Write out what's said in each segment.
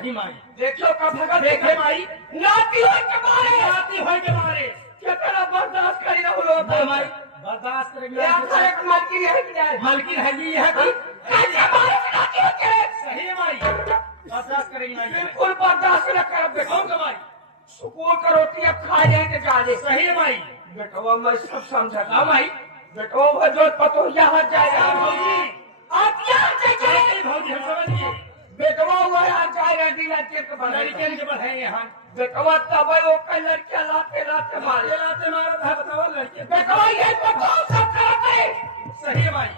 सही माई देखियो का भगत देखे माई नाती होय के मारे आती होय के मारे केतना बर्दाश्त करी रहू लो ना माई बर्दाश्त करेंगे या सारे मालकिन है कि नहीं मालकिन है जी यह की कैसे मारे के नाती होय के सही है माई बर्दाश्त करेंगे माई बिल्कुल बर्दाश्त न कर देखो कौन का माई सुकून का रोटी अब खा जाए के जाले सही है माई बेटवा मैं सब समझा हाँ माई बेटवा भजो पतो यहाँ जाएगा भौजी आप यहाँ जाइए भौजी हम समझ गए बेटवा हुआ यहाँ जाएगा डीला के बना लड़कियन के बढ़ाएंगे यहाँ बेटवा तब वो कई लड़कियां लाते लाते मारे लाते मारे था बताओ लड़के बेटवा ये बताओ सब करते सही है माई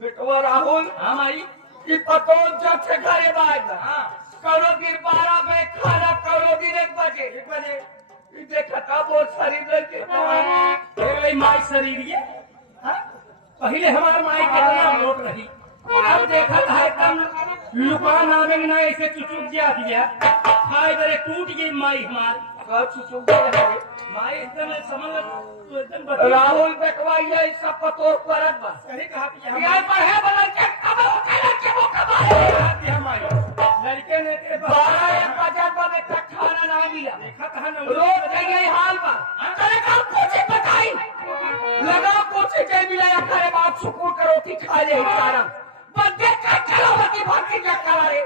बेटवा राहुल हाँ माई कि पतो जब से घरे आएगा हाँ करो दिन 12 बजे खाना करो दिन 1 बजे देखा था बहुत शरीर पहले माई शरीर ये हाँ? पहले हमारे माई कितना मोट रही अब देखा था एकदम लुका नामे ना ऐसे चुचुक जा दिया खाए करे टूट गई माई हमार माई एकदम समझ तो एकदम बदल राहुल बेटवा ये सब पतो करत बा सही कहा कि यार पढ़े वाला के कब वो हमारी लड़के ने के 12-1 बजे में खाना ना मिला देखा था ना रोज का यही हाल बा करे का कुछ बताई लगा कुछ जे मिला या करे बात सुकून का रोटी खा ले सारा बंदे का चलो की भक्ति क्या करा रे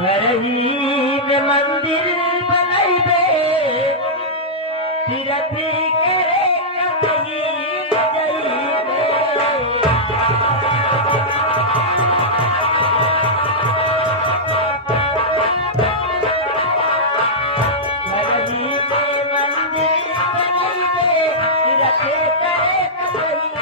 घर ही में मंदिर बनैबे तीरथ करे कहीं जइबे घर ही में मंदिर बनैबे तीरथ करे कहीं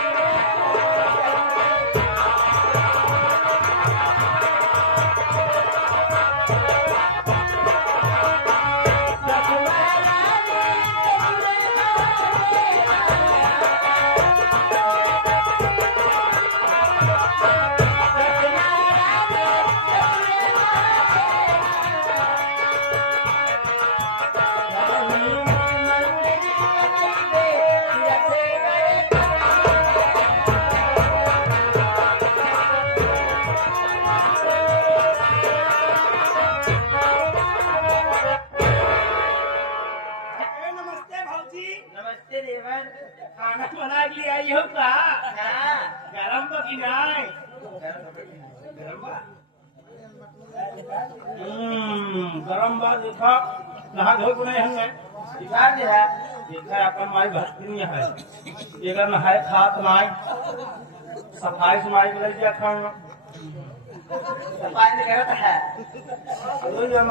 नमस्ते भौजी नमस्ते देवर खाना बना के लिए आई हो का हाँ गरम तो की नहीं गरम बात देखा नहा धो को नहीं हमें दिखा दे है देखा अपन माई भक्ति है एगर नहाए खात माई सफाई से माई ले जा खाना सफाई में करत है ले जा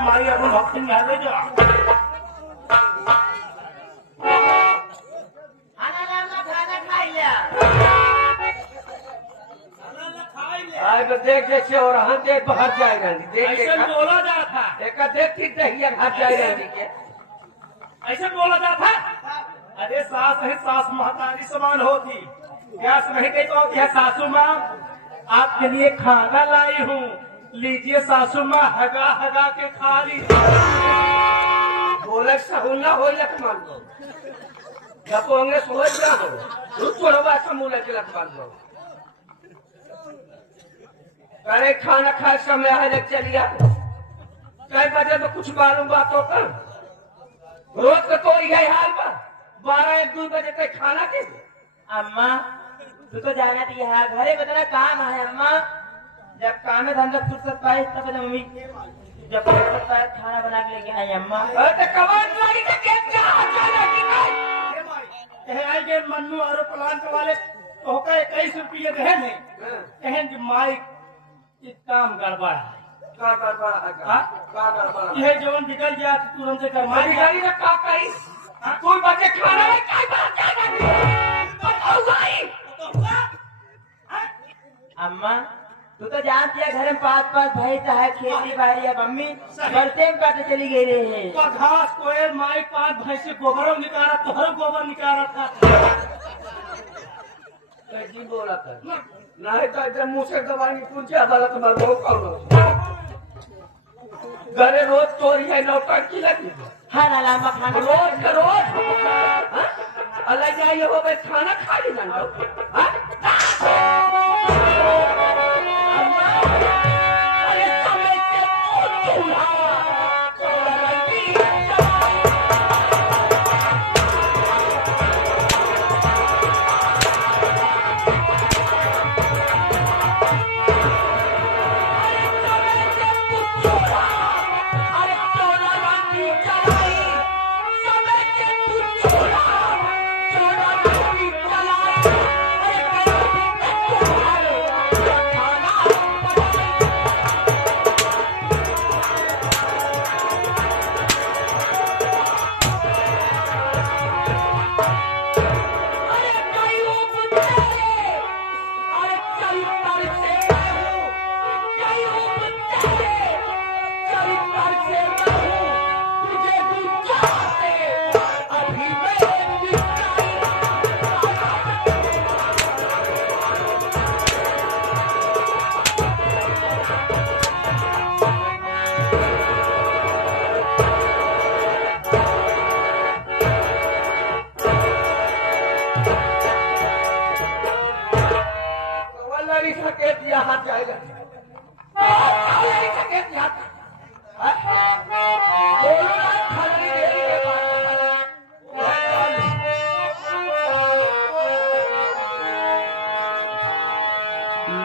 माई अपन भक्ति में ले जा खाना खाई लिया आज देख देखिए और हां देख बाहर जाएगा देख ऐसे बोला जा था एक देख ठीक दहिया घर जाएगा के ऐसे बोला जा था अरे सास है सास महतारी समान होती क्या नहीं कही तो क्या सासू माँ आपके लिए खाना लाई हूँ लीजिए सासू माँ हगा हगा के खा लीजिए बोले सहुना हो लख मान लो जब होंगे सोच जा हो रुको रवा समूल के लख मान लो अरे खाना खाए समय है लग चलिया कई बजे तो कुछ मालूम बात हो कर रोज का तो यही हाल बा 12-1-2 बजे तक खाना के अम्मा तू तो जाना थी यहाँ घरे में तेरा काम है अम्मा जब काम में धंधा फुर्सत पाए तब तो मम्मी जब फुर्सत पाए खाना बना के लेके आई अम्मा अरे कबाड़ वाली का क्या जाना कि नहीं कहे आई गए मन्नू और प्लांट वाले तो का 21 रुपये रहे नहीं कहें कि माई काम गड़बड़ है का गड़बड़ा यह जवन निकल गया तुरंत से कर मारी गाड़ी में का कही कोई बच्चे खाना में काय बात जाना बताओ भाई अम्मा तू तो जानती है घर में 5-5 भाई है खेती बाड़ी है मम्मी बढ़ते में काटे चली गई रही है तो घास कोयल माई 5 भैंसे गोबरों निकाला तोहर गोबर निकाला था कैसी बोला था नहीं तो एकदम मुंह से दबानी पूछे वाला तो मर बहुत कौन घरे रोज चोरी है नौटंकी लगी हाँ ना लामा खाना रोज का रोज हाँ? अलग जाइए हो भाई खाना खा ली ना हाँ? अरे समय से तू चूल्हा हाथ जाएगा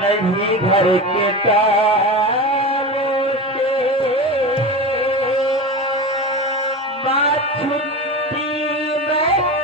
नहीं घर के तालों से बात छुट्टी में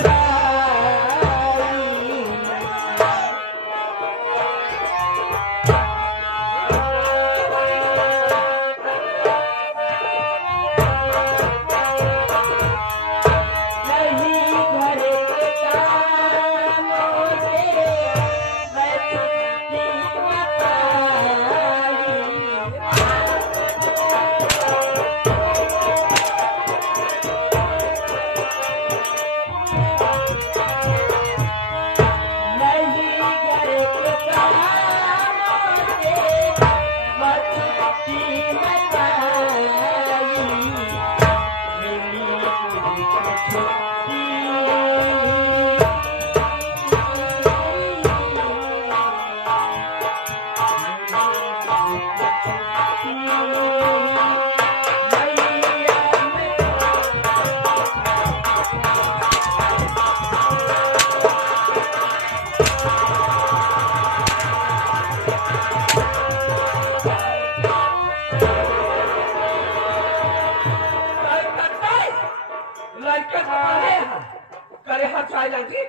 करे हाथ चाय लगी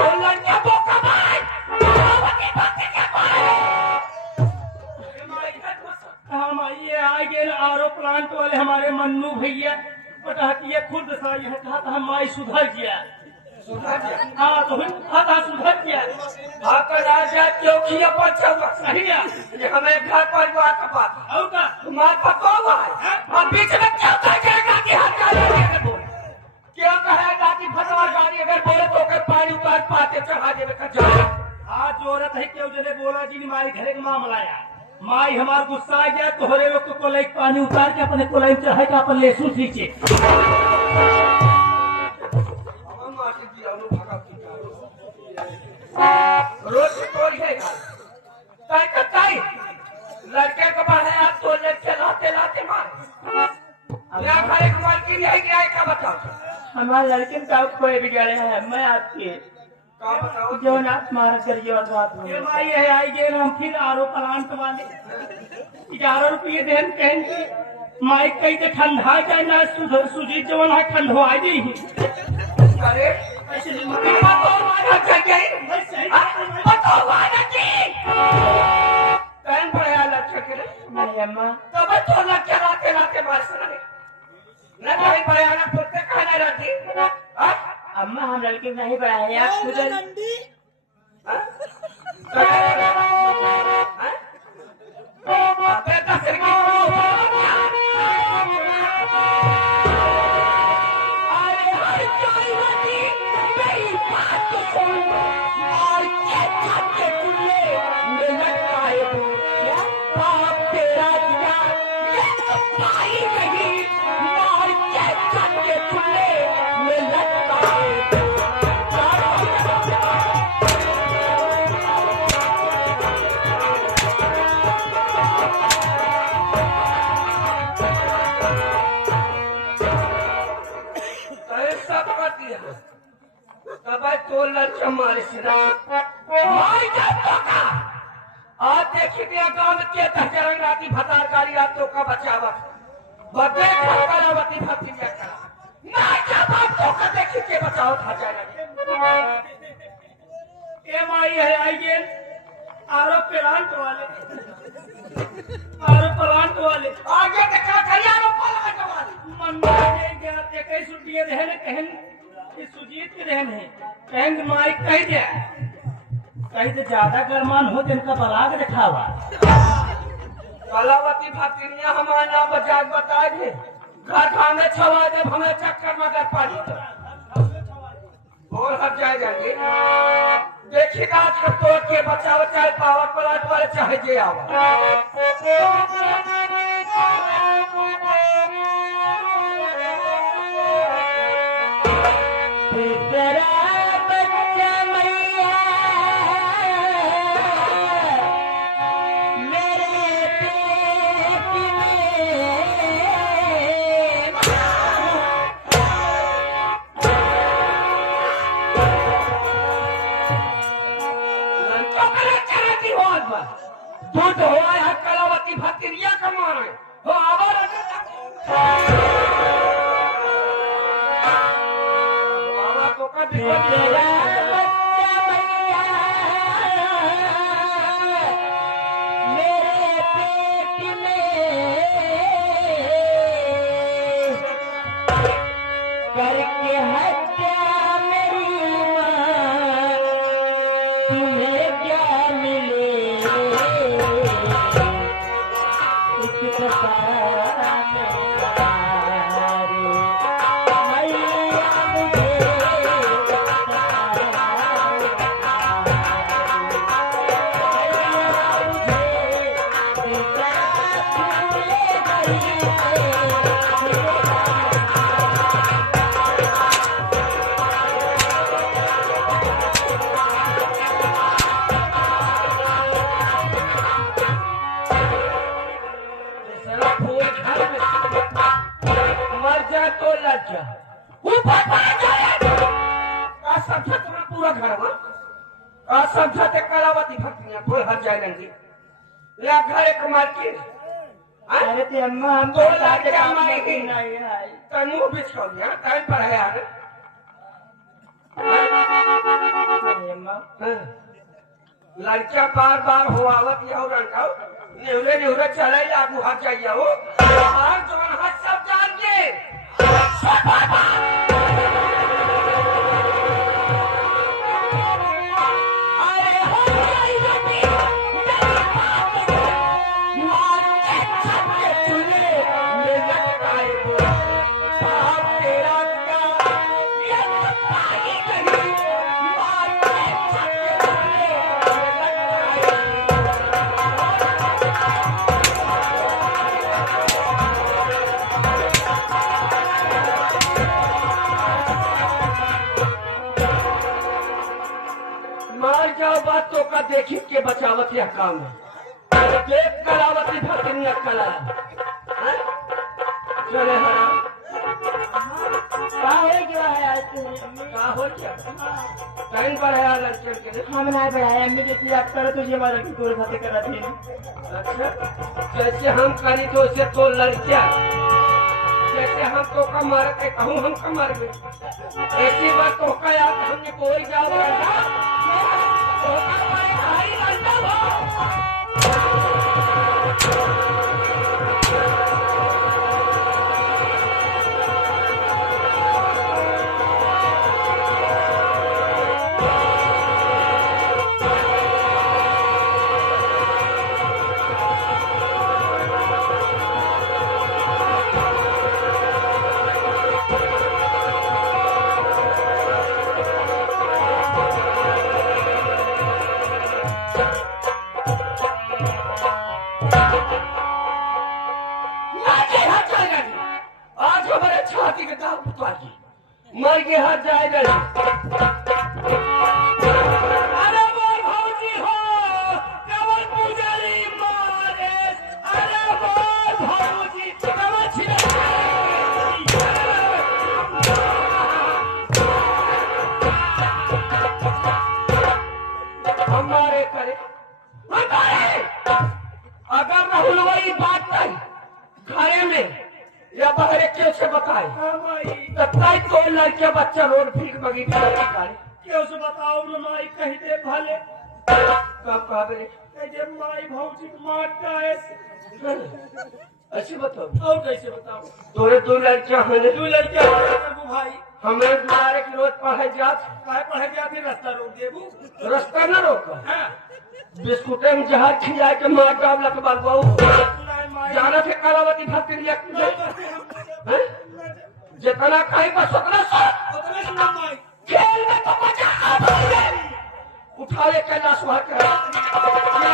और लड़का बोका भाई हम ये आ गए आरो प्लांट वाले हमारे मन्नू भैया पटाखिए खुद सा यह कहा था माई सुधर गया हाँ तो सुधर गया भाकर राजा चौकी पर सही है ये हमें घर परिवार का बात और का तुम्हारे पको भाई हम बीच में क्या कहेगा कि हाथ का लेकर बोल क्या कहेगा कि फटवा गाड़ी अगर बोले तो कर पानी उतार पाते चढ़ा देवे का जा आज औरत है क्यों जले बोला जी हमारे घरे का मामला आया माई हमार गुस्सा आ गया तो हरे लोग को लाइक पानी उतार के अपने कोलाई चढ़ा के अपन लेसू खींचे रोज तोड़ है लड़के को बढ़े आप तो लेके लाते लाते मार या घरे की मालकिन यही क्या है क्या बताओ हमारे लड़के का खोए बिगड़े हैं मैं आपके का बताओ जो नाथ मार करिए और बात हो ये माई है आई गए हम फिर आरो प्लांट वाले 11 रुपये देन कहें कि माई कहीं तो ठंडा जाए ना सुधर सुजी जवन है ठंडवा दी अरे ऐसे बताओ मारा चाहिए बताओ मारा जी कौन पढ़ाया लक्ष्य के नहीं अम्मा तब तो लक्ष्य लाते लाते मार सके न कहीं पढ़ाया ना खुद से खाना रहती अम्मा हम लड़के नहीं पढ़ाए आप खुद Bye. देखी दिया गांव में के तहजरंग राती भतार गाड़ी रात तो का बचावत बदे कलावती भक्ति क्या करा ना क्या बात तो का देखी के बचाओ था जाना ए माई है आई गेल आरोप प्लांट वाले आरोप प्लांट वाले आगे देखा करिया रो पाला वाले मन में गया ते कई छुट्टियां रहने कहन कि सुजीत के रहने कहन माई कह दिया कहीं तो ज्यादा गरमान हो जिनका बलाग दिखावा कलावती भक्तिनिया हमारा नाम बजाज बता दे घाटा में छवा दे हमें चक्कर मगर पड़ी और हट जाए जाएंगे देखिएगा आज का तोड़ के बचाओ चाहे पावर प्लांट वाले चाहे जे आवा दूध हो है कलावती भक्तिनिया कमा रहे हो आवार तो का करके हत्या मेरी मां तुम्हें क्या मिले कुछ बता पूरा घर में समझाते कलावती भक्तियां कोई हट जाए नहीं या घर एक मार्केट अरे ते अम्मा हम तो लाके काम नहीं आएगी है तनु बिछो दिया टाइम पर है यार अम्मा लड़का बार बार हो आवत या रंगा नेवरे नेवरे चले लागू हट जाइए हो और जवान हट सब जान के मार जाओ बात तो का देखी के बचावत यह काम है देख कलावती भक्तिनिया कला चले हराम का हो गया है आज का हो गया टाइम पर है लड़के के लिए हम नहीं बढ़ाया अम्मी जैसे आप करो तुझे हमारा की तोड़ खाते करा थी अच्छा जैसे हम करी तो उसे तो लड़किया जैसे हम तो का मार के कहूँ हम का मार गए ऐसी बात तो का याद हमने कोई जाओ तो का मारे भारी लड़का हो आज हमारे छाती के दाग पुतवागी मर के हाथ जाएगा अरे बोल भौजी हो कमल पुजारी मारे अरे बोल भौजी कमल हमारे करे हमारे सुनवाई बात नहीं घरे में या बाहर क्यों से बताए हाँ माई तब तक तो लड़के बच्चा रोड फीक बगीचा गाड़ी क्यों से बताओ न माई कहीं दे भले कब कहबे जब माई भौजी को मारता है ऐसे बताओ और कैसे बताओ तोरे दो लड़कियां हैं तू लड़का बाबू भाई हमें तुम्हारे की रोज पढ़े जात काय पढ़े जाते रास्ता रोक देबू रास्ता न रोको हाँ बिस्कुटे में जहाज खिला के मार डाल के बाद बहु सुनाए माई जाना थे कलावती भक्ति लिया जितना कहीं बस उतना सब उतने सुना माई खेल में तो मजा आता उठाए कैलाश वहां कर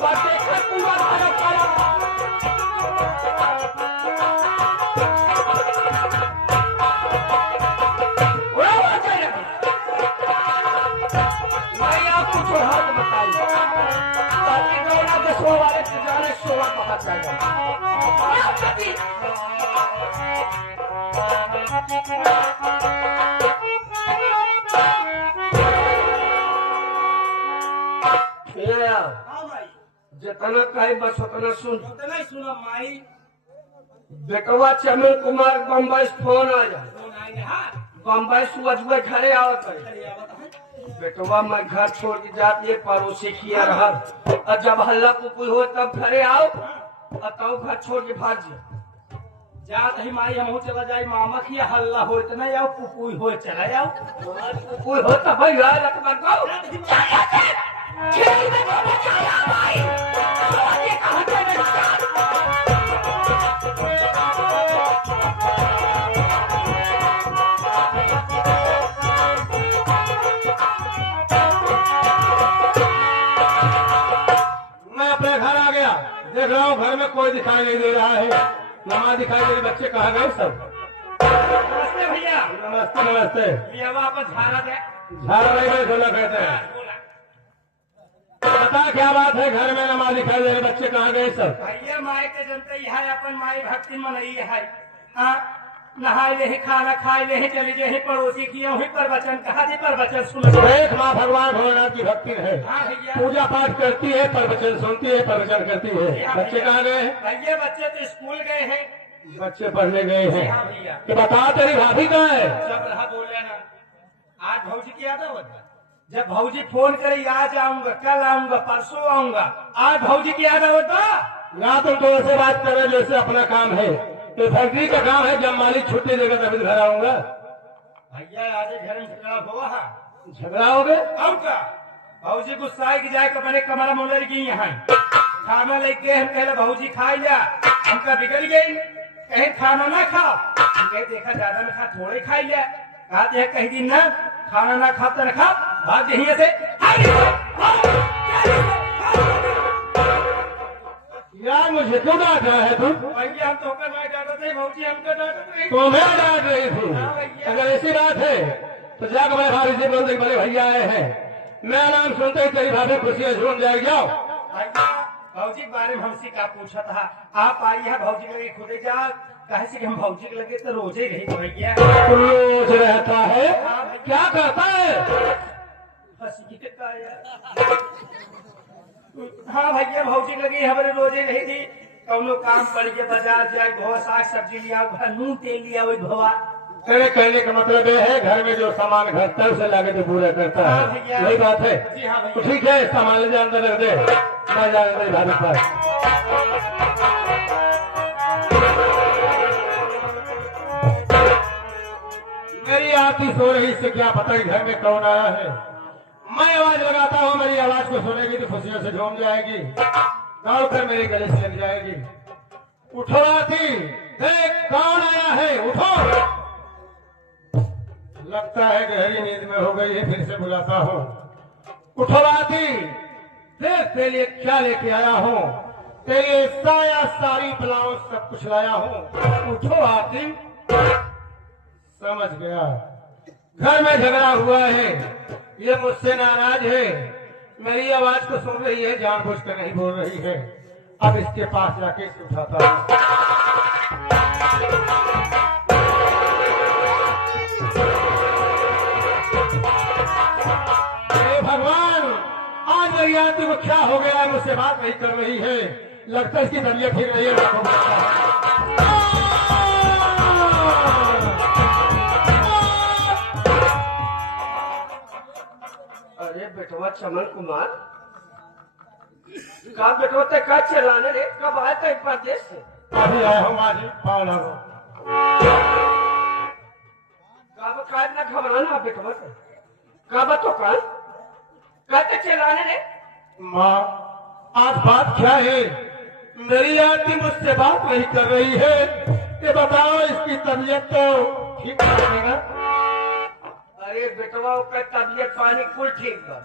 बातें कर पूरा मैं आपको जो हाथ बताइए ताकि गौरा दसों वाले से जाने सोवा पता चल जाए हाँ माई जितना कहे बस उतना सुन उतना ही सुना माई बेटवा चमन कुमार बम्बई से फोन आया सुनाई हाँ बम्बई सुबह घरे आवत है अरे आवत है बेटवा मैं घर छोड़ के जाती है पड़ोसी किया रहा और जब हल्ला पुपुई हो तब घरे आओ और तब घर छोड़ के भाग जाओ जात ही माई हम चला जाए मामा की हल्ला हो इतना जाओ पुपुई हो चला जाओ पुपुई हो तब भाई यार अकबर को मैं अपने घर आ गया देख रहा हूँ घर में कोई दिखाई नहीं दे रहा है नमाज दिखाई दे रहे बच्चे कहाँ गए सब नमस्ते भैया नमस्ते नमस्ते भैया वापस झाड़ा दे झाड़ा नहीं गए धोना कहते हैं बता क्या बात है घर में नमाज दिखाई दे रहे बच्चे कहाँ गए सब भैया माई के जनते है अपन माई भक्ति मनई है हाँ नहाए ले खाना खाए ले चली जे पड़ोसी की वहीं पर वचन कहा जी पर वचन सुन एक माँ भगवान भोलेनाथ की भक्ति है हाँ भैया पूजा पाठ करती है प्रवचन सुनती है प्रवचन करती है बच्चे कहाँ गए हैं भैया बच्चे तो स्कूल गए हैं बच्चे पढ़ने गए हैं हाँ भैया तो बता तेरी भाभी कहाँ है जब रहा बोले ना आज भौजी की याद होता जब भौजी फोन करी आज आऊंगा कल आऊंगा परसों आऊंगा आज भौजी की याद होता ना तुम तो ऐसे बात कर रहे जैसे अपना काम है तो फैक्ट्री का काम है जब मालिक छुट्टी देगा तभी घर आऊंगा भैया आज घर में झगड़ा हुआ है झगड़ा हो गए अब का भौजी गुस्सा की जाए अपने कमरा मोलर गई यहाँ खाना लेके हम कहले भौजी खाई जा हमका बिगड़ गई कहीं खाना ना खाओ हम कहे देखा ज्यादा ना खा थोड़े खाई जा कहते कहीं दिन ना खाना ना खाता ना खा भाग यहीं से यार मुझे क्यों डांट रहा है तुम भैया हम तो नहीं डांटते थे भौजी हमको डांटते थे तुम्हें डांट रही थी अगर ऐसी बात है तो जाकर बड़े भाभी से बोलते बड़े भैया आए हैं मैं नाम सुनते ही तेरी भाभी खुशियां झूम जाएगी जाओ भैया भौजी के बारे में हमसे क्या पूछा था आप आई है भौजी के लगे खुदे जा कहे से कि हम भौजी के लगे तो रोजे रही भैया रोज रहता है क्या करता है हंसी के का यार। हाँ भैया भौजी लगी हमारे रोजे नहीं थी कौनो काम पड़ के बाजार जाए घो साग सब्जी लिया नून तेल लिया वही धोआ तेरे कहने का मतलब ये है घर में जो सामान घटता है उसे लाके तो पूरा करता हाँ है भैया। यही बात है जी हाँ भैया। तो ठीक है सामान ले जा अंदर रख दे मैं जा मेरी भाभी पास मेरी आरती सो रही इससे क्या पता कि घर में कौन आया है मैं आवाज लगाता हूँ मेरी आवाज को सुनेगी तो खुशियों से झूम जाएगी दौड़ कर मेरे गले से लग जाएगी उठो आरती देख कौन आया है उठो लगता है गहरी नींद में हो गई है फिर से बुलाता हूँ उठो आरती देख तेरे लिए क्या लेके आया हूँ तेरे लिए साया सारी ब्लाउज सब कुछ लाया हूँ उठो आरती समझ गया घर में झगड़ा हुआ है ये मुझसे नाराज है मेरी आवाज को सुन रही है जानबूझ कर नहीं बोल रही है अब इसके पास जाके इसे उठाता हूँ हे भगवान आज मेरी आंटी को क्या हो गया है, मुझसे बात नहीं कर रही है, लगता है इसकी तबीयत ठीक नहीं है। अरे बेटवा चमन कुमार, का बेटवा ते का चलाने रे, कब आए थे प्रदेश से? अभी आया हूँ आज पावला को। कब का इतना घबराना बेटवा से? कब तो का कहते चलाने रे? माँ आज बात क्या है, मेरी आंटी मुझसे बात नहीं कर रही है, ये बताओ इसकी तबीयत तो ठीक है? अरे बेटवा का तबीयत पानी कुल ठीक बा,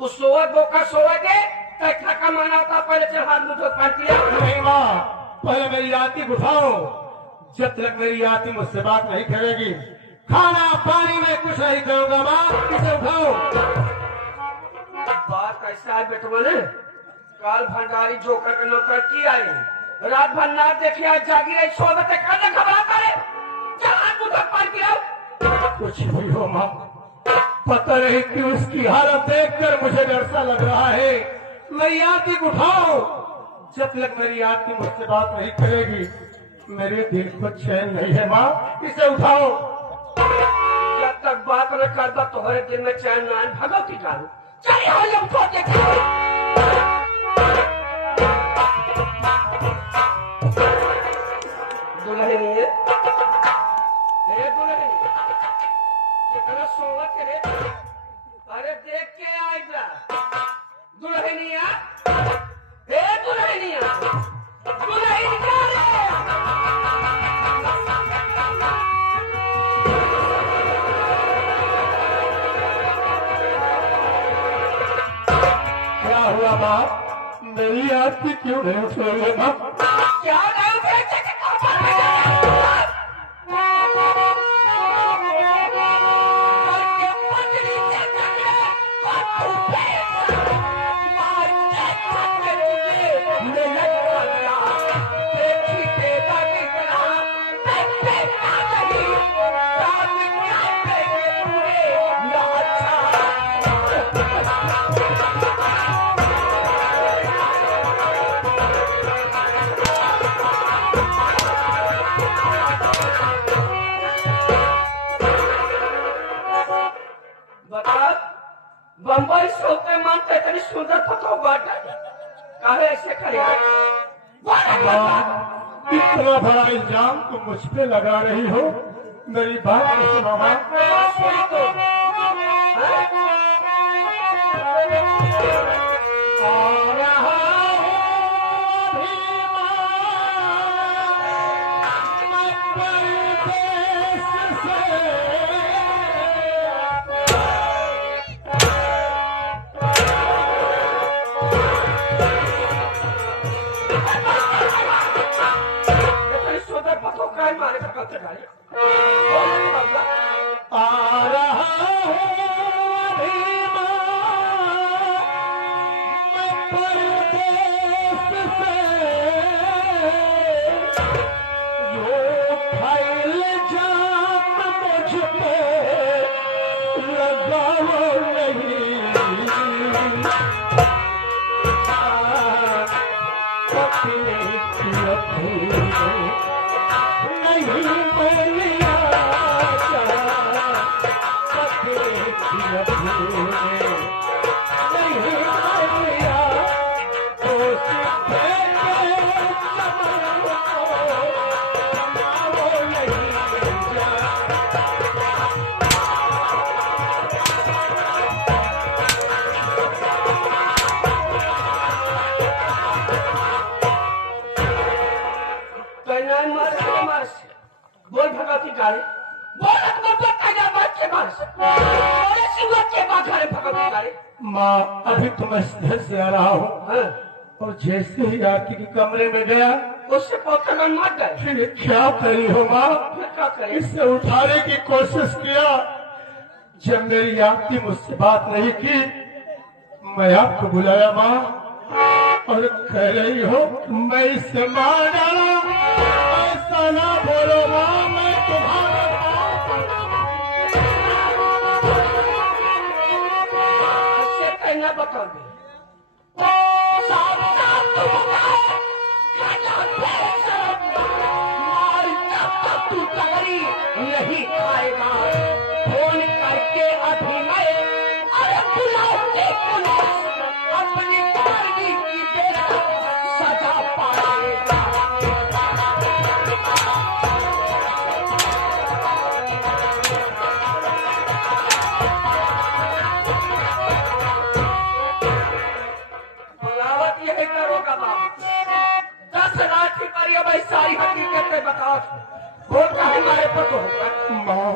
उस सोवा बोका सोवा दे तैठा का माना होता, पहले चल हाथ मुंह धो पानी पिया। नहीं माँ, पहले मेरी आंटी को उठाओ, जब तक मेरी आंटी मुझसे बात नहीं करेगी खाना पानी में कुछ नहीं करूंगा। माँ इसे उठाओ। बात ऐसा है बेटवा ने, काल भंडारी जोकर के नौकर की आई, रात भर ना देखी, आज जागी रही, सोबत करने घबराता है, चल हाथ मुंह धो पानी पिया। कुछ भी हो माँ, पता नहीं कि उसकी हालत देखकर मुझे डर सा लग रहा है। मेरी आंटी को उठाओ, जब तक मेरी आंटी मुझसे बात नहीं करेगी मेरे दिल को चैन नहीं है। माँ इसे उठाओ। जब तक बात न कर दो तुम्हारे दिल में चैन न आए, भगवती काल चलिए हो जब तो देखो। दुल्हनी है, दुल्हनी कितना सोवत करे, अरे देख के आएगा दुल्हनिया, दुल्हनिया दुल्हनिया रे। क्या हुआ माँ, मेरी आंटी क्यों नहीं उठ रही है? माँ क्या नहीं उठे? बम्बई सोते मानते इतनी सुंदर पतो बाटा काहे ऐसे करे? इतना बड़ा इल्जाम तुम मुझ पे लगा रही हो, मेरी बात तो सुनो माँ। सुनी तो आ रहा हूँ अभी मैं परदेश से। इतनी सुंदर पतो काय मारे का करते डाले? आ रहा हूँ अभी मैं परदेश से, जो फैल जाम मुझ पे लगाओ नहीं। बोल भगवती काले, बोल मतलब ताजा बात के पास और शिवत के बाद घरे भगवती काले। माँ अभी तो मैं घर से आ रहा हूँ, हाँ, और जैसे ही आके के कमरे में गया उससे पोतन मार गए। फिर क्या करी हो माँ, फिर क्या करे? इसे उठाने की कोशिश किया, जब मेरी आंटी मुझसे बात नहीं की मैं आपको बुलाया माँ, और कह रही हो मैं इसे मार डाला। ऐसा ना बोलो माँ, मैं तुम्हारा उससे कहना बताओगे दरोगा बाबू 10 लाख की करिए भाई सारी हकीकतें बताओ बोल का हमारे पतो होगा माँ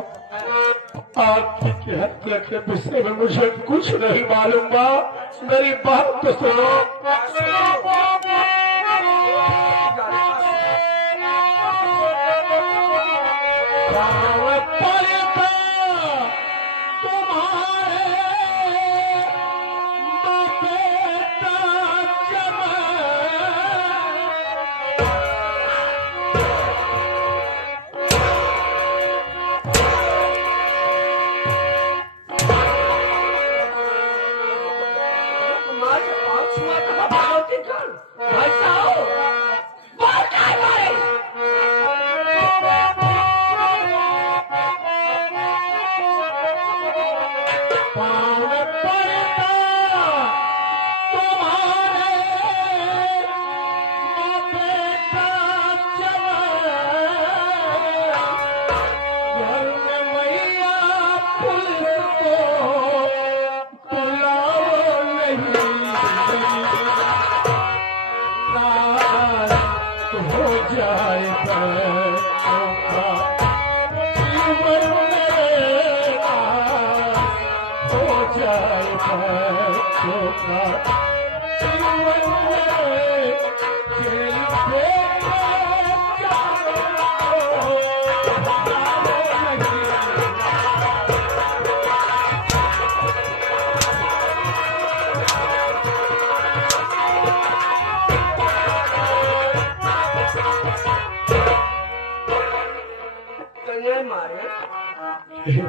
आपकी हत्या के विषय में मुझे कुछ नहीं मालूम माँ मेरी बात तो सुनो भाई साहब बोल क्या है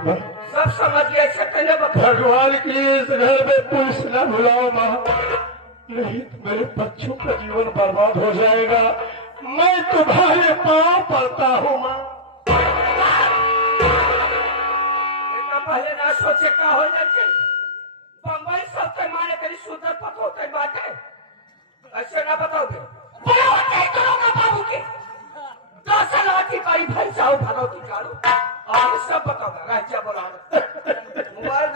भाई सब समझ गए कहने भगवान की इस घर में पुलिस न बुलाओ माँ नहीं तो मेरे बच्चों का जीवन बर्बाद हो जाएगा मैं तुम्हारे पाँव पड़ता हूँ माँ पहले ना सोचे क्या हो जाए बम्बई सबसे माने करी सुंदर पत होते बाटे ऐसे ना बताओगे बाबू की 10 लाख की करी भाई साहब भगवती कालू और सब बताओगे राजा बोला मोबाइल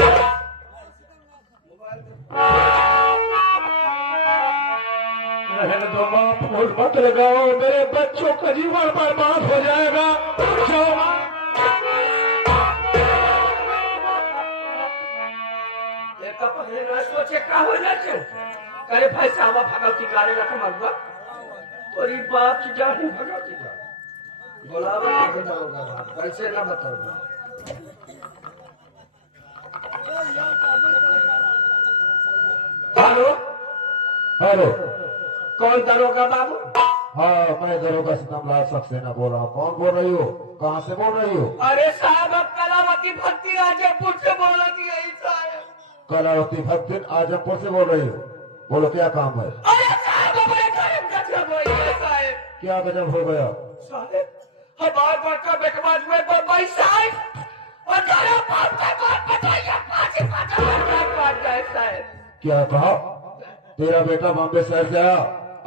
रहने दो माँ फूल मत लगाओ मेरे बच्चों का जीवन बर्बाद हो जाएगा जाओ माँ सोचे क्या हो जाए करे भाई साहब भगवती गाने रखा मरुआ तोरी बाप की जानी भगवती का बोलावा नहीं बताओगा कैसे ना बताओगा हेलो हेलो कौन दरोगा बाबू हाँ मैं दरोगा सितमलाल सक्सेना बोल रहा हूँ कौन बोल रही हो कहाँ से बोल रही हो अरे साहब अब कलावती भक्ति राजपुर से बोल रही है साहब कलावती भक्ति आजमपुर से बोल रही हो बोलो क्या काम है अरे साहब हमारे घर में गजब हो गया साहब क्या गजब हो गया साहब हमारे बड़का बेटवा हुए बम्बई साहब और जरा बाप का बात बताइए पाँच गए साहब क्या कहा तेरा बेटा बॉम्बे शहर से आया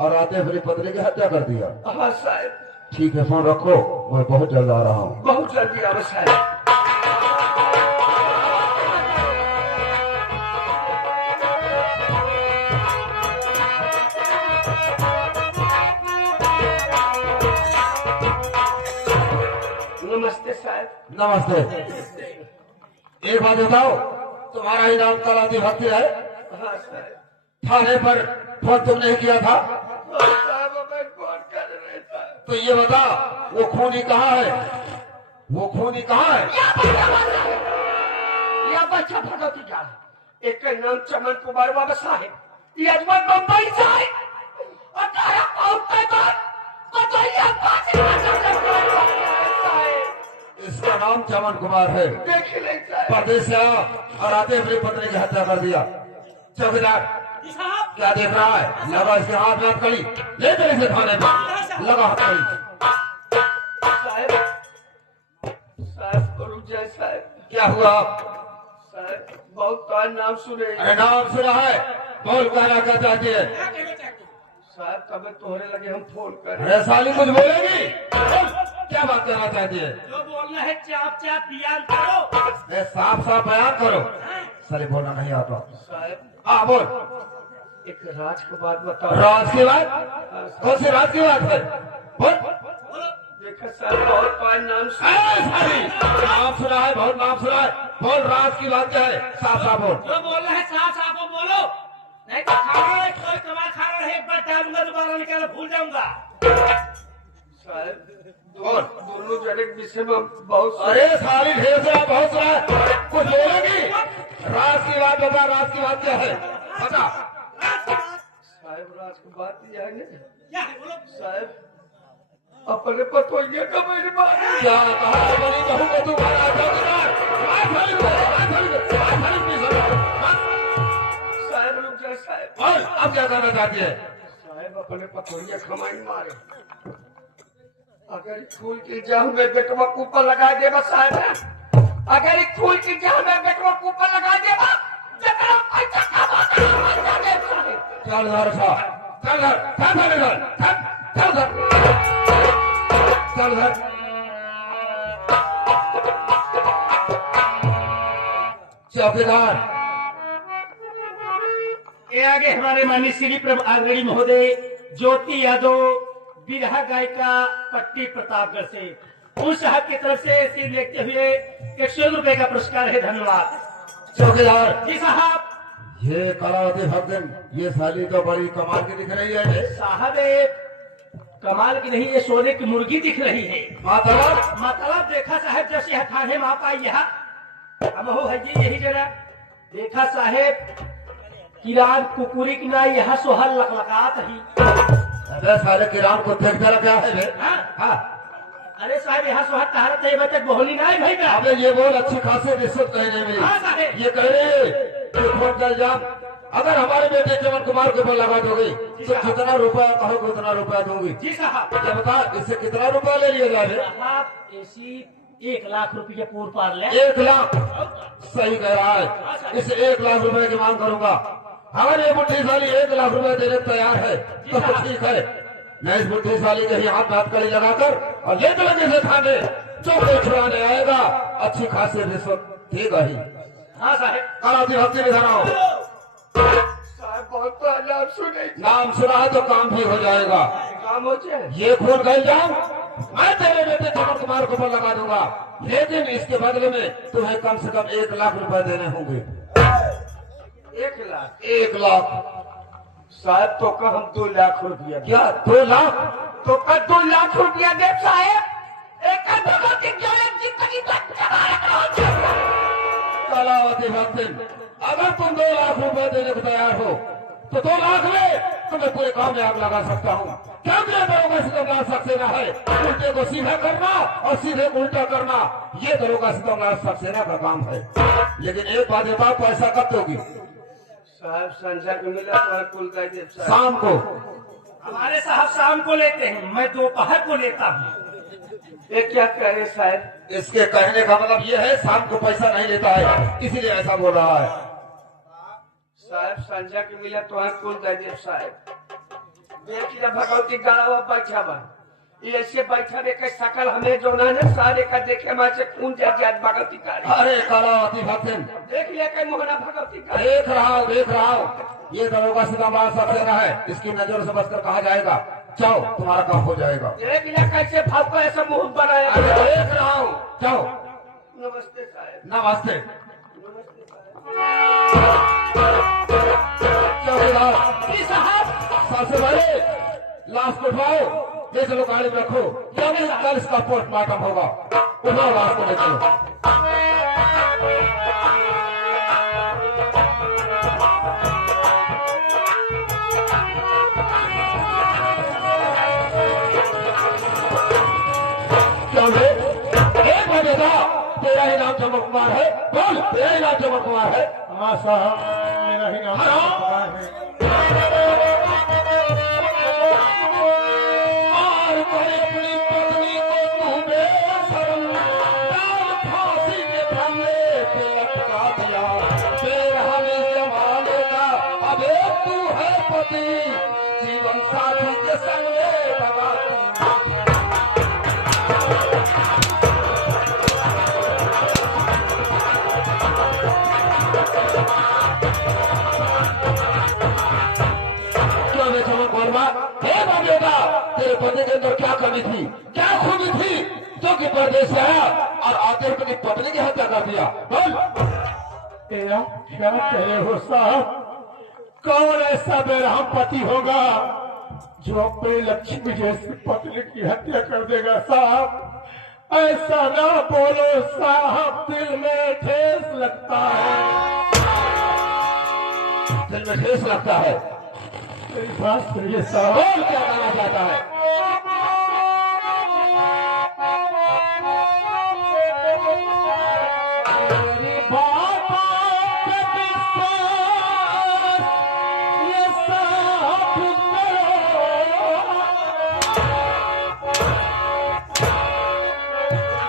और आते फिर पत्नी की हत्या कर दिया हाँ साहब ठीक है फोन रखो मैं बहुत जल्द आ रहा हूँ बहुत जल्दी आओ साहब नमस्ते साहब नमस्ते एक बात बताओ तुम्हारा ही नाम कलावती भक्ति है हाँ साहब थाने पर फोन तुम नहीं किया था साहब हमें फोन कर रहे साहब तो ये बता वो खूनी कहाँ है वो खूनी कहाँ है यह बच्चा भगवती का एक का नाम चमन कुमार बाबा साहेब ये अजमत बम्बई साहेब और तारा पहुंचते बाद बताइए इसका नाम चमन कुमार है देख ले साहब परदेश से आया और आते अपनी पत्नी की हत्या कर दिया चौकीदार क्या देख रहा है लगा इसके हाथ में हथकड़ी ले चले इसे थाने में लगा हथकड़ी साहब साहब रुक जाए साहब क्या हुआ साहब बहुत का नाम सुने अरे नाम सुना है बोल कहना क्या चाहती है साहब कभी तोहरे लगे हम फोन कर अरे साली कुछ बोलेगी क्या बात करना चाहती है जो बोलना है चाप चाप बयान करो साफ साफ बयान करो साली बोलना नहीं आता साहब हाँ बोल एक राज की बात बताओ। राज की बात? कौन सी राज की बात है? बोल। देखा सर बहुत पाए नाम नाम सुना है, बहुत नाम सुना है। बोल, राज की बात क्या है? साफ साफ बोल। जो बोल रहे हैं साफ साफ वो बोलो, नहीं तो खाना है, कोई कमाल खाना रहे, एक बार डालूंगा दोबारा निकालना भूल जाऊंगा। साहब दोनों जने के विषय में बहुत अरे सारी ढेर सारा बहुत सारा है। कुछ बोलेगी? राज की बात बता, राज की बात क्या है? बता। साहब राज की बात यह है ना क्या है बोलो? साहब अपने पतोइया का मेरी बात क्या कहा? बनी बहू को तू मारा चौकीदार? साहब रुक जा साहब। बोल, अब क्या करना चाहती है? साहब अपने पतोइया खमाई मारे, अगर फूल की जाह में बेटवा ऊपर लगा दे बस साहब, अगर फूल की जाह में बेटवा ऊपर लगा दे चल घर साहब, चल घर, चल घर, चल घर, चल घर। चौकीदार, ये आगे हमारे माननीय श्री प्रभु आदरणीय महोदय ज्योति यादव बिरहा गायिका पट्टी प्रतापगढ़ से उन साहब की तरफ से ऐसी लेते हुए 100 रुपए का पुरस्कार है। धन्यवाद चौकीदार। जी साहब। ये कलावती भक्तन, ये साली तो बड़ी कमाल की दिख रही है। साहब ये कमाल की नहीं, ये सोने की मुर्गी दिख रही है। मतलब देखा साहब जैसे यह थाने में आप आई यहाँ हम हो है जी यही जरा देखा साहेब किरान कुकुरी की ना यहाँ सोहल लकलकात ही। अरे साले किरान को देख जरा क्या है बे? हाँ? हाँ। अरे साहब यहाँ सोहल तहारत है बच्चे बोहनी ना भाई का। अबे ये बोल, अच्छी खासी रिश्वत कहने में हाँ साहब। ये कह रहे कि फोन कर जाम, अगर हमारे बेटे चमन कुमार के ऊपर लगा दोगे तो कितना रुपया कहोगे उतना रुपया दूंगी। जी साहब। ये बता, इससे कितना रुपया ले लिया जाए? साहब ऐसी 1 लाख रुपये पूर्व पार ले। 1 लाख? सही कह रहा है, इसे 1 लाख रुपए की मांग करूंगा। अगर ये बुद्धिशाली 1 लाख रुपए देने को तैयार है तो ठीक है, मैं इस बुद्धिशाली के ही हाथ में हथकड़ी लगाकर और ले चलेंगे इसे थाने, चौके छुड़ाने आएगा। अच्छी खासी रिश्वत देगा ही। हाँ साहब। कराती भक्ति निधर आओ। साहब बहुत नाम सुने, नाम सुना है तो काम भी हो जाएगा। काम हो जाए। ये खून गल जाओ, मैं तेरे बेटे चमन कुमार को ऊपर लगा दूंगा, लेकिन इसके बदले में तुम्हें कम से कम 1 लाख रुपए देने होंगे। 1 लाख? 1 लाख? साहब तो का हम 2 लाख रुपया। क्या 2 लाख? तो का 2 लाख रुपया दे साहब। कलावती भक्तिन, अगर तुम 2 लाख रुपए देने को तैयार हो तो 2 लाख में तुम्हें पूरे काम में आग लगा सकता हूँ। क्योंकि दरोगा सितमगार सक्सेना है, उल्टे को सीधा करना और सीधे को उल्टा करना, ये दरोगा सितमगार सक्सेना का काम है। लेकिन एक बात बताओ, पैसा कब दोगी? साहब संजय को मिला तो कुल का दे साहब। शाम को। हमारे साहब शाम को लेते हैं, मैं दोपहर को लेता हूँ। ये क्या कह रहे साहब? इसके कहने का मतलब ये है शाम को पैसा नहीं लेता है, इसीलिए ऐसा बोल रहा है। साहब संजय को मिला तो कुल का दे साहब। देखिए भगवती गाड़ा हुआ बैठा बा, ये ऐसे बैठा देखे सकल हमें जो ना सारे का देखे माँ से खून जा गया भगवती गाड़ी। अरे कलावती भक्तिन, देख लिया कहीं मोहना भगवती गाड़ी। देख रहा हूँ, ये दरोगा सितमगार सक्सेना है, इसकी नजर से बचकर कहा जाएगा जाओ तुम्हारा काम हो जाएगा। देख लिया कैसे भाव का ऐसा मुंह बनाया। अरे देख रहा हूँ, जाओ। नमस्ते साहब। नमस्ते। नमस्ते साहब। चौकीदार साहब सबसे पहले लाश को उठाओ, ले चलो गाड़ी में रखो, क्योंकि कल इसका पोस्टमार्टम होगा। उठाओ लाश को, ले चलो। एक बजेगा, तेरा ही नाम चमन कुमार है? बोल, तेरा ही नाम चमन कुमार है? हाँ साहब, मेरा ही नाम है। और कोई अपनी पत्नी को तू बेशरम डाल फांसी के फंदे पे लटका दिया। फिर हम इस जमाने का अब एक तू है पति, जीवन साथी के संग भगा हे बाबेगा, तेरे पति के अंदर क्या कमी थी, क्या खूबी थी जो कि परदेश से आया और आते ही अपनी पत्नी की हत्या कर दिया? बोल। क्या कह रहे हो साहब? कौन ऐसा बेरहम पति होगा जो अपनी लक्ष्मी जैसी पत्नी की हत्या कर देगा साहब? ऐसा ना बोलो साहब, दिल में ठेस लगता है। दिल में ठेस लगता है? मेरी बात सुनिए साहब। बोल, क्या कहना चाहता है? मेरी बातों पे विश्वास ये साहब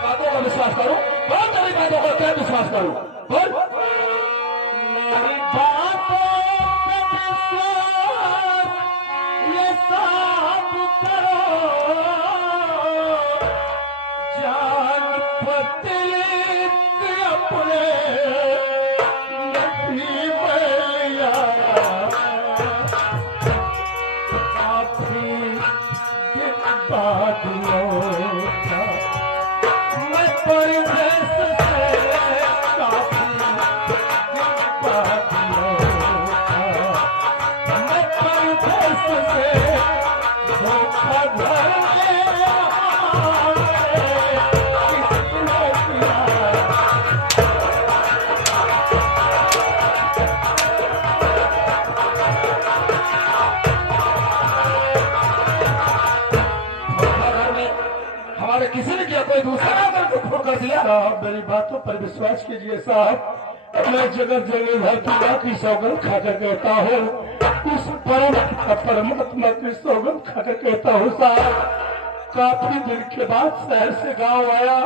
बातों का विश्वास करूं? बोल, तेरी बातों का क्या विश्वास करूं? बोल। मेरी बातों पे विश्वास ये साहब करो, जान पत्री अपने नदी में लिया, काफी दिन बाद लौटा मैं परदेश से, काफी दिन बाद लौटा मैं परदेश से, धोखा घर में किसी ने किया। घर में हमारे किसी ने किया, कोई दूसरा आकर के खून कर दिया? साहब मेरी बातों पर विश्वास कीजिए साहब, मैं जगत जननी धरती की सौगंध खाकर कहता हूँ, उस परमात्मा की सौगंध खाकर कहता हूँ साहब, काफी दिन के बाद शहर से गांव आया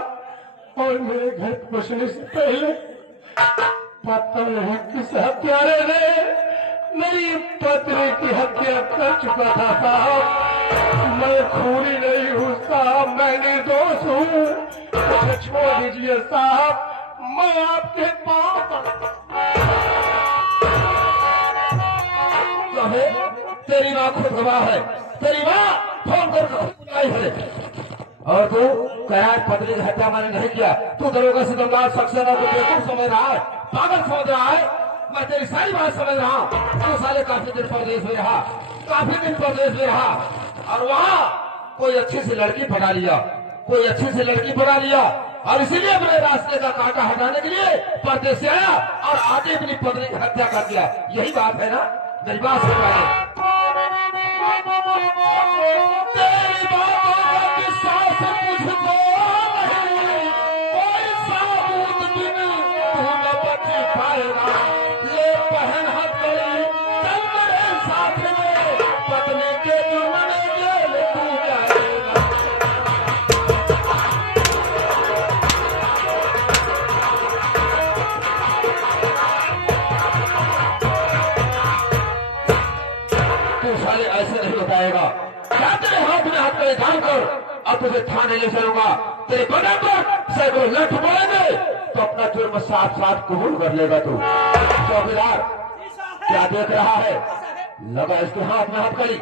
और मेरे घर पहुंचने से पहले पता नहीं किस हत्यारे ने मेरी पत्नी की हत्या कर चुका था साहब। मैं खूनी नहीं हूँ साहब, मैं निर्दोष हूँ, मुझे छोड़ दीजिए साहब, मैं आपके पाँव कहे, तेरी माँ खुद गवाह है, तेरी माँ फोन करके खुद बुलाई है। और तू कह पत्नी की हत्या मैंने नहीं किया, तू दरोगा सिकंदर सक्सेना को बेवकूफ समझ रहा है, पागल समझ रहा है। मैं तेरी सारी बात समझ रहा हूँ। तू साले काफी दिन परदेश में रहा, काफी दिन परदेश में रहा और वहाँ कोई अच्छी सी लड़की पटा लिया, कोई अच्छी सी लड़की पटा लिया और इसीलिए अपने रास्ते का कांटा हटाने के लिए परदेश से आया और आगे अपनी पत्नी की हत्या कर दिया। यही बात है ना? मेरी बात सुन रहे हैं? तेरी बातों का विश्वास मुझको नहीं, कोई साबुत बिन तू न बच पाएगा। ले पहन हथकड़ी, चल मेरे साथ में, पत्नी के जुर्म में जेल तू जाएगा। तू साले ऐसे नहीं बताएगा। क्या तेरे हाथ में हाथ में काम कर, अब तुझे थाने ले चलूंगा, तेरे बदन पर सैकड़ों लठ पड़ेंगे तो अपना जुर्म साथ साथ कबूल कर लेगा तू। चौकीदार क्या देख रहा है? लगा इसके हाथ में हथकड़ी,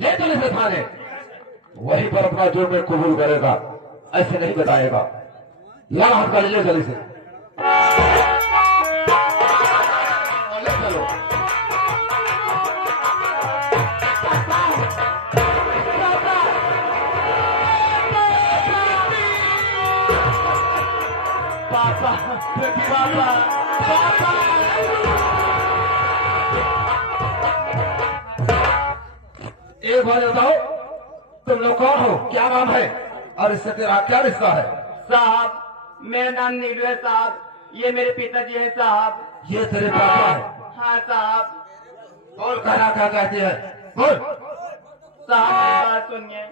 ले चल इसे थाने, वहीं पर अपना जुर्म कबूल करेगा, ऐसे नहीं बताएगा। लगा हथकड़ी, ले चल इसे, ले चलो। पापा पापा पापा एक बार बताओ, तुम लोग कौन हो, क्या नाम है और इससे तेरा क्या रिश्ता है? साहब मेरा नाम नीलू है साहब, ये मेरे पिताजी है साहब। ये तेरे पापा है? हाँ साहब। बोल, कहना क्या कहती है, बोल। साहब मेरी बात सुनिए।